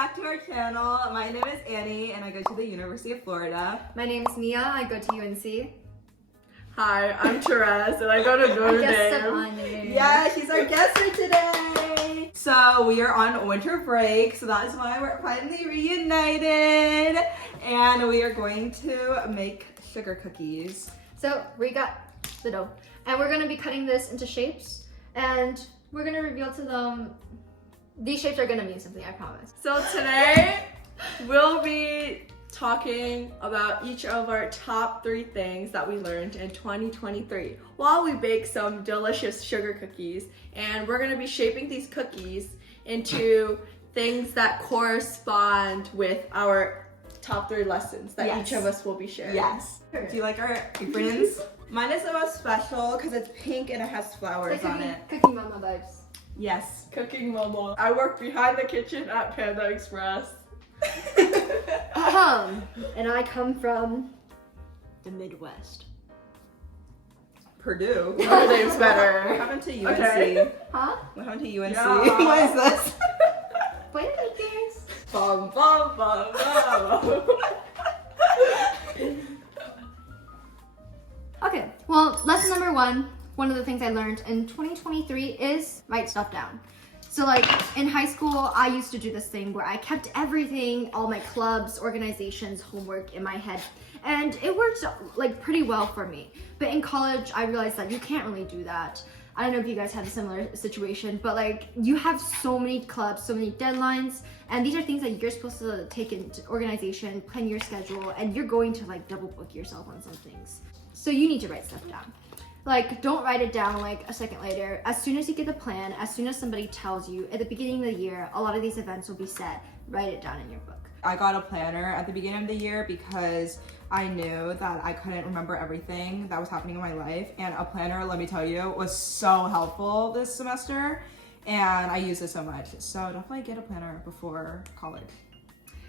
back to our channel. My name is Annie and I go to the University of Florida. My name is Nia, I go to UNC. Hi, I'm Therese and I go to Notre Dame. Yeah, she's our guest for today. So we are on winter break, so that is why we're finally reunited. And we are going to make sugar cookies. So we got the dough. And we're gonna be cutting this into shapes. And we're gonna reveal to them, these shapes are gonna mean something, I promise. So today, we'll be talking about each of our top 3 things that we learned in 2023 while we bake some delicious sugar cookies. And we're gonna be shaping these cookies into things that correspond with our top 3 lessons that each of us will be sharing. Yes. Do you like our aprons? Mine is the most special because it's pink and it has flowers on it. Cooking mama vibes. Yes. Cooking mama. I work behind the kitchen at Panda Express. And I come from the Midwest. Purdue. Notre Dame's better. What happened to UNC? Okay. Huh? What happened to UNC? Yeah. What is this? Playmakers. Bum, bum, bum, bum. Okay, well, lesson number 1, one of the things I learned in 2023 is write stuff down. So like in high school, I used to do this thing where I kept everything, all my clubs, organizations, homework in my head. And it worked like pretty well for me. But in college, I realized that you can't really do that. I don't know if you guys had a similar situation, but like you have so many clubs, so many deadlines, and these are things that you're supposed to take into organization, plan your schedule, and you're going to like double book yourself on some things. So you need to write stuff down. Like, don't write it down like a second later. As soon as you get the plan, as soon as somebody tells you, at the beginning of the year, a lot of these events will be set. Write it down in your book. I got a planner at the beginning of the year because I knew that I couldn't remember everything that was happening in my life. And a planner, let me tell you, was so helpful this semester. And I use it so much. So definitely get a planner before college.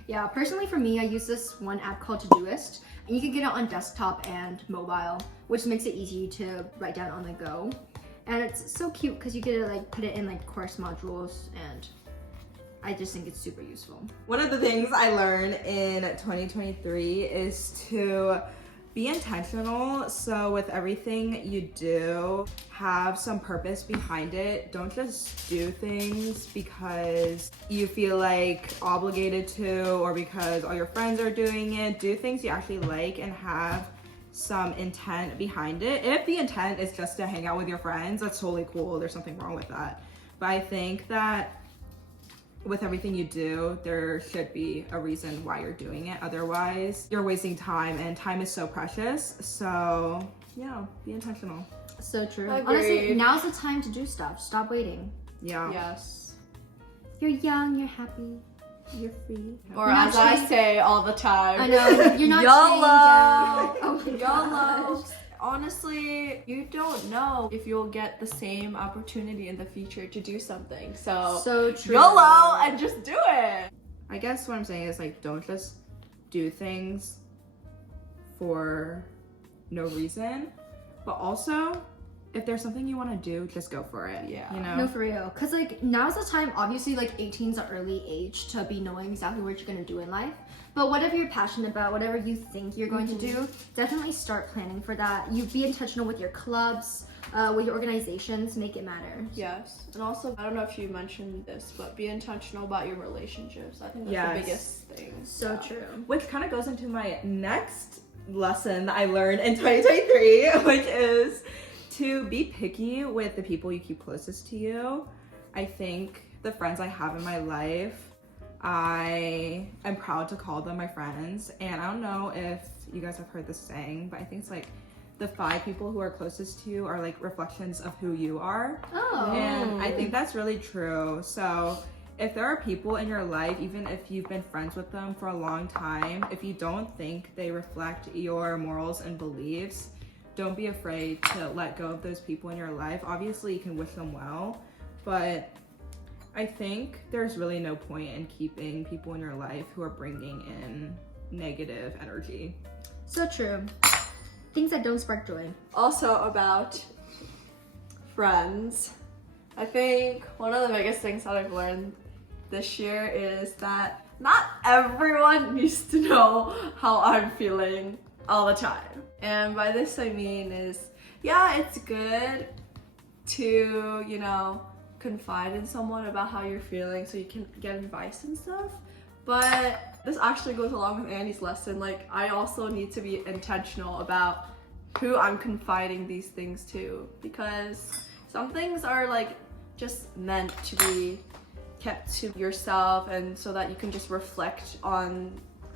Yeah, personally for me, I use this one app called Todoist. And you can get it on desktop and mobile, which makes it easy to write down on the go. And it's so cute because you get to like put it in like course modules, and I just think it's super useful. One of the things I learned in 2023 is to be intentional. So with everything you do, have some purpose behind it. Don't just do things because you feel like obligated to or because all your friends are doing it. Do things you actually like and have some intent behind it. If the intent is just to hang out with your friends, that's totally cool. There's something wrong with that. But I think that with everything you do, there should be a reason why you're doing it. Otherwise, you're wasting time, and time is so precious. So, yeah, be intentional. So true. Agreed. Honestly, now's the time to do stuff. Stop waiting. Yeah. Yes. You're young, you're happy, you're free. Or You're not as I chained- say all the time. I know, you're not YOLO. chained down. Oh my YOLO. gosh. Honestly, you don't know if you'll get the same opportunity in the future to do something. So true. YOLO and just do it. I guess what I'm saying is like, don't just do things for no reason, but also if there's something you want to do, just go for it. Yeah. You know? No, for real. Cause like now's the time, obviously like 18's the early age to be knowing exactly what you're gonna do in life. But whatever you're passionate about, whatever you think you're going to do, definitely start planning for that. You be intentional with your clubs, with your organizations, make it matter. Yes. And also, I don't know if you mentioned this, but be intentional about your relationships. I think that's Yes. the biggest thing. So Yeah. true. Which kind of goes into my next lesson that I learned in 2023, which is to be picky with the people you keep closest to you. I think the friends I have in my life, I am proud to call them my friends. And I don't know if you guys have heard this saying, but I think it's like the 5 people who are closest to you are like reflections of who you are. Oh. And I think that's really true. So if there are people in your life, even if you've been friends with them for a long time, if you don't think they reflect your morals and beliefs, don't be afraid to let go of those people in your life. Obviously, you can wish them well, but I think there's really no point in keeping people in your life who are bringing in negative energy. So true. Things that don't spark joy. Also about friends. I think one of the biggest things that I've learned this year is that not everyone needs to know how I'm feeling all the time. And by this I mean is, yeah, it's good to, you know, confide in someone about how you're feeling so you can get advice and stuff. But this actually goes along with Annie's lesson. Like, I also need to be intentional about who I'm confiding these things to, because some things are like just meant to be kept to yourself, and so that you can just reflect on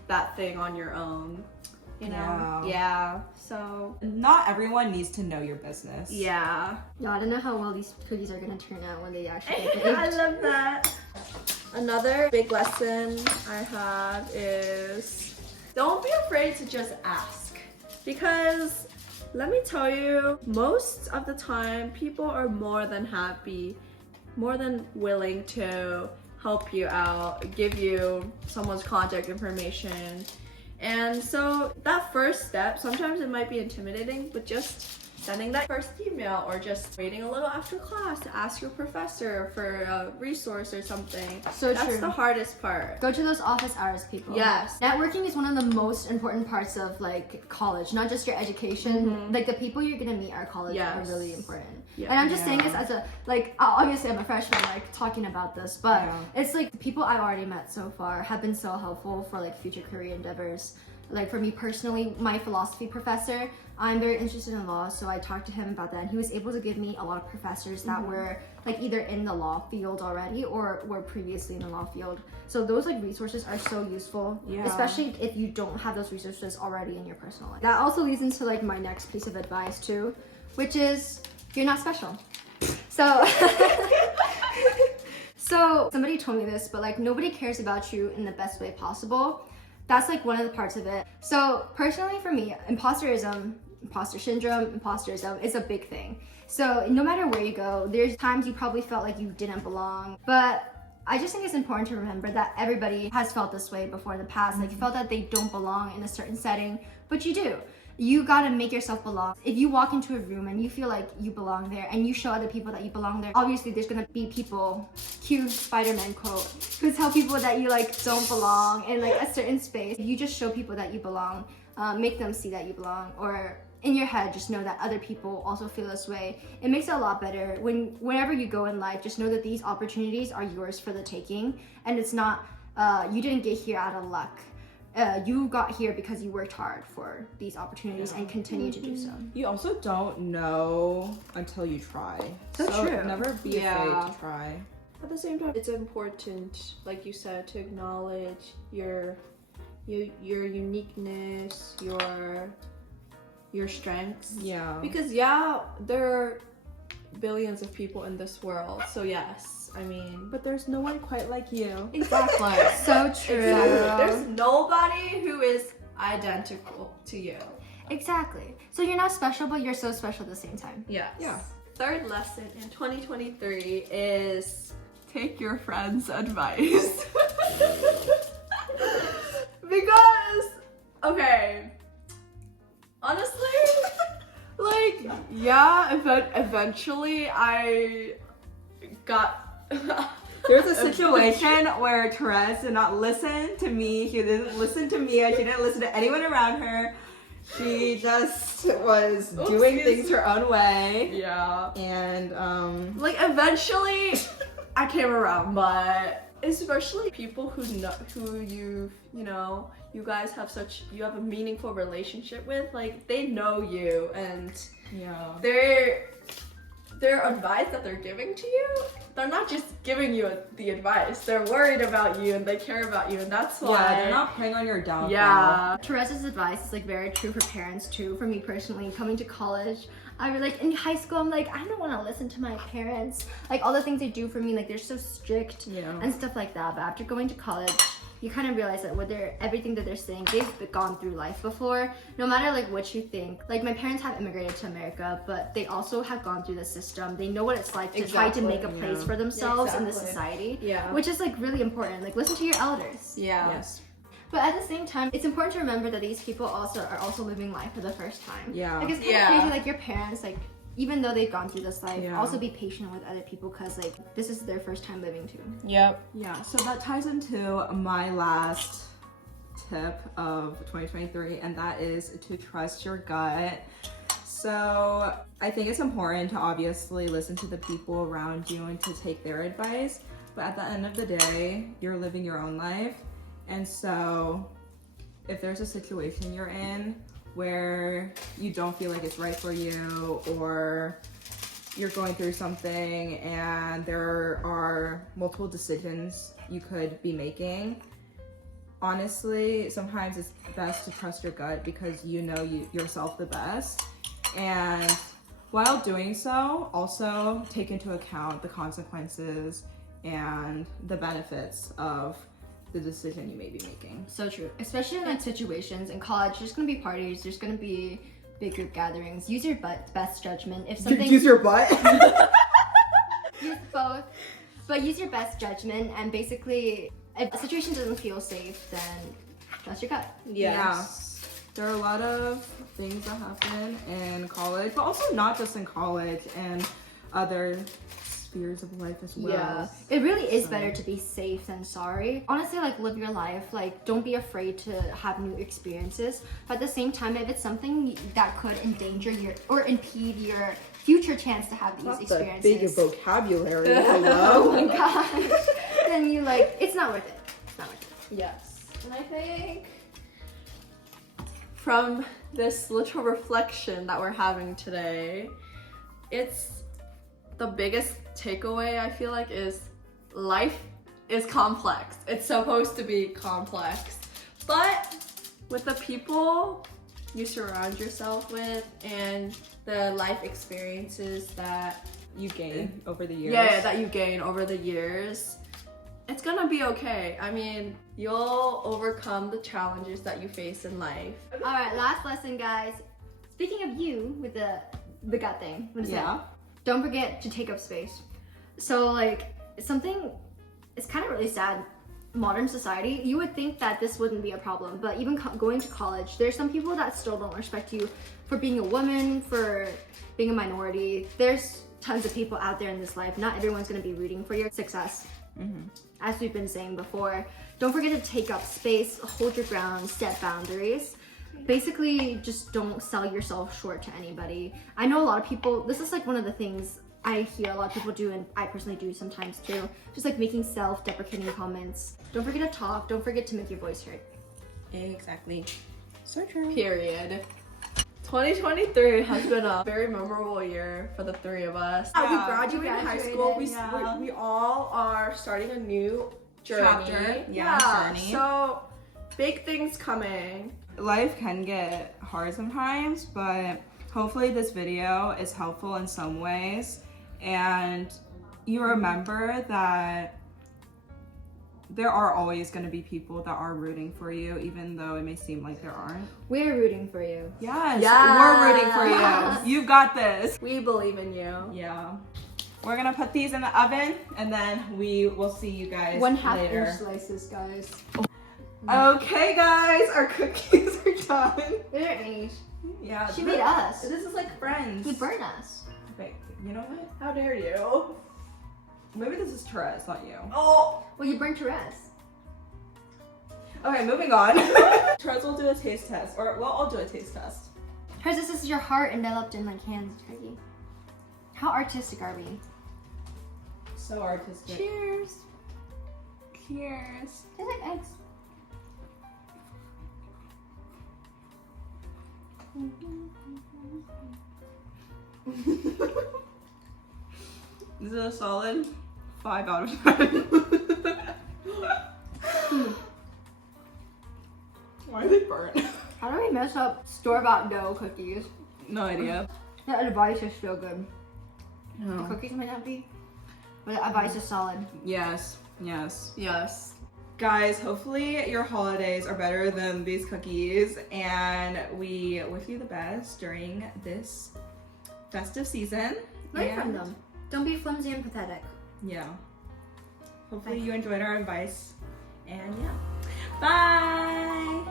that thing on your own, you know? Yeah. So not everyone needs to know your business. yeah. No, I don't know how well these cookies are gonna turn out when they actually get baked. I love that. Another big lesson I have is don't be afraid to just ask, because let me tell you, most of the time people are more than happy, more than willing to help you out, give you someone's contact information. And so that first step, sometimes it might be intimidating, but just sending that first email or just waiting a little after class to ask your professor for a resource or something. So That's true. the hardest part. Go to those office hours, people. Yes. Networking is one of the most important parts of like college, not just your education. Like the people you're gonna meet at college are really important. Yeah. And I'm just saying this as a, like, obviously I'm a freshman, like, talking about this, but it's like the people I've already met so far have been so helpful for like future career endeavors. Like for me personally, my philosophy professor, I'm very interested in law, so I talked to him about that, and he was able to give me a lot of professors that were like either in the law field already or were previously in the law field. So those like resources are so useful, especially if you don't have those resources already in your personal life. That also leads into like my next piece of advice too, which is you're not special. So so somebody told me this, but like nobody cares about you in the best way possible. That's like one of the parts of it. So personally for me, imposter syndrome, imposterism is a big thing. So no matter where you go, there's times you probably felt like you didn't belong, but I just think it's important to remember that everybody has felt this way before in the past. Like you felt that they don't belong in a certain setting, but you do. You gotta make yourself belong. If you walk into a room and you feel like you belong there and you show other people that you belong there, obviously there's gonna be people, cue Spider-Man quote, who tell people that you like don't belong in like a certain space. If you just show people that you belong, make them see that you belong, or in your head just know that other people also feel this way. It makes it a lot better. Whenever you go in life, just know that these opportunities are yours for the taking, and it's not, you didn't get here out of luck. You got here because you worked hard for these opportunities and continue to do so. You also don't know until you try. So true. Never be afraid to try. At the same time, it's important, like you said, to acknowledge your uniqueness, your strengths. Yeah. Because there are billions of people in this world, so yes, I mean, But there's no one quite like you. exactly. So true. Exactly. There's nobody who is identical to you. Exactly. So you're not special, but you're so special at the same time. Yes. Yeah. Third lesson in 2023 is take your friends' advice. Because, okay, honestly, like, eventually I got... There's a situation where Therese did not listen to me. She didn't listen to me. She didn't listen to anyone around her. She just was doing things her own way. Yeah. And Like, eventually I came around, but especially people who you guys have you have a meaningful relationship with, like, they know you, and their advice that they're giving to you, they're not just giving you the advice, they're worried about you and they care about you, and that's why they're not playing on your downfall. Yeah. Therese's advice is like very true for parents too. For me personally, coming to college, I was like in high school, I'm like, I don't want to listen to my parents. Like all the things they do for me, like they're so strict and stuff like that. But after going to college, you kind of realize that everything that they're saying, they've gone through life before. No matter like what you think. Like my parents have immigrated to America, but they also have gone through the system. They know what it's like to try to make a place for themselves in the society. Yeah. Which is like really important. Like listen to your elders. Yeah. Yes. But at the same time, it's important to remember that these people are also living life for the first time. Yeah. Like it's kind of crazy, like your parents, like even though they've gone through this life, Yeah. also be patient with other people because like this is their first time living too. Yep. Yeah, so that ties into my last tip of 2023, and that is to trust your gut. So I think it's important to obviously listen to the people around you and to take their advice, but at the end of the day, you're living your own life. And so if there's a situation you're in where you don't feel like it's right for you, or you're going through something and there are multiple decisions you could be making, honestly, sometimes it's best to trust your gut because you know yourself the best. And while doing so, also take into account the consequences and the benefits of the decision you may be making. So true, especially in like situations in college. There's gonna be parties. There's gonna be big group gatherings. Use your best judgment. If something Use your butt. use both, but use your best judgment. And basically, if a situation doesn't feel safe, then trust your gut. Yes. There are a lot of things that happen in college, but also not just in college and other spheres of life as well. Yeah, it really is better to be safe than sorry. Honestly, like live your life. Like don't be afraid to have new experiences. But at the same time, if it's something that could endanger your or impede your future chance to have these experiences, vocabulary. oh Hello. my gosh, then you like it's not worth it. It's not worth it. Yes. And I think from this little reflection that we're having today, it's the biggest takeaway I feel like is life is complex. It's supposed to be complex. But with the people you surround yourself with and the life experiences that You gain over the years. yeah, that you gain over the years, it's gonna be okay. I mean, you'll overcome the challenges that you face in life. All right, last lesson, guys. Speaking of you with the gut thing, what is Yeah. that? Don't forget to take up space. So like something, it's kind of really sad. Modern society, you would think that this wouldn't be a problem, but even going to college, there's some people that still don't respect you for being a woman, for being a minority. There's tons of people out there in this life. Not everyone's gonna be rooting for your success. As we've been saying before, don't forget to take up space, hold your ground, set boundaries. Basically, just don't sell yourself short to anybody. I know a lot of people, this is like one of the things I hear a lot of people do, and I personally do sometimes too. Just like making self-deprecating comments. Don't forget to talk, don't forget to make your voice heard. Exactly. So true. Period. 2023 has been a very memorable year for the three of us. Yeah. We graduated high school. Yeah. We all are starting a new journey. Chapter. Yeah, journey. So big things coming. Life can get hard sometimes, but hopefully this video is helpful in some ways, and you remember that there are always going to be people that are rooting for you, even though it may seem like there aren't. We're rooting for you. Yes, Yes. we're rooting for you. You've got this. We believe in you. Yeah. We're gonna put these in the oven, and then we will see you guys 1/2 later. inch slices, guys. Okay, guys, our cookies are done. They're Anish. Yeah, She made us. This is like friends. He burned us. Wait, you know what? How dare you? Maybe this is Therese, not you. Oh, Well, you burnt Therese. Okay, moving on. Therese will do a taste test, or well, I'll do a taste test. Therese, this is your heart enveloped in like hands turkey. How artistic are we? So artistic. Cheers. Cheers. They like eggs. This is a solid 5 out of 10. Why are they burnt? How do we mess up store-bought dough cookies? No idea. The advice is so good. The No. cookies might not be, but the advice is solid. Yes, yes. yes. Guys, hopefully your holidays are better than these cookies, and we wish you the best during this festive season. Learn And- from them. Don't be flimsy and pathetic. Yeah. Hopefully you enjoyed our advice, and yeah. Bye!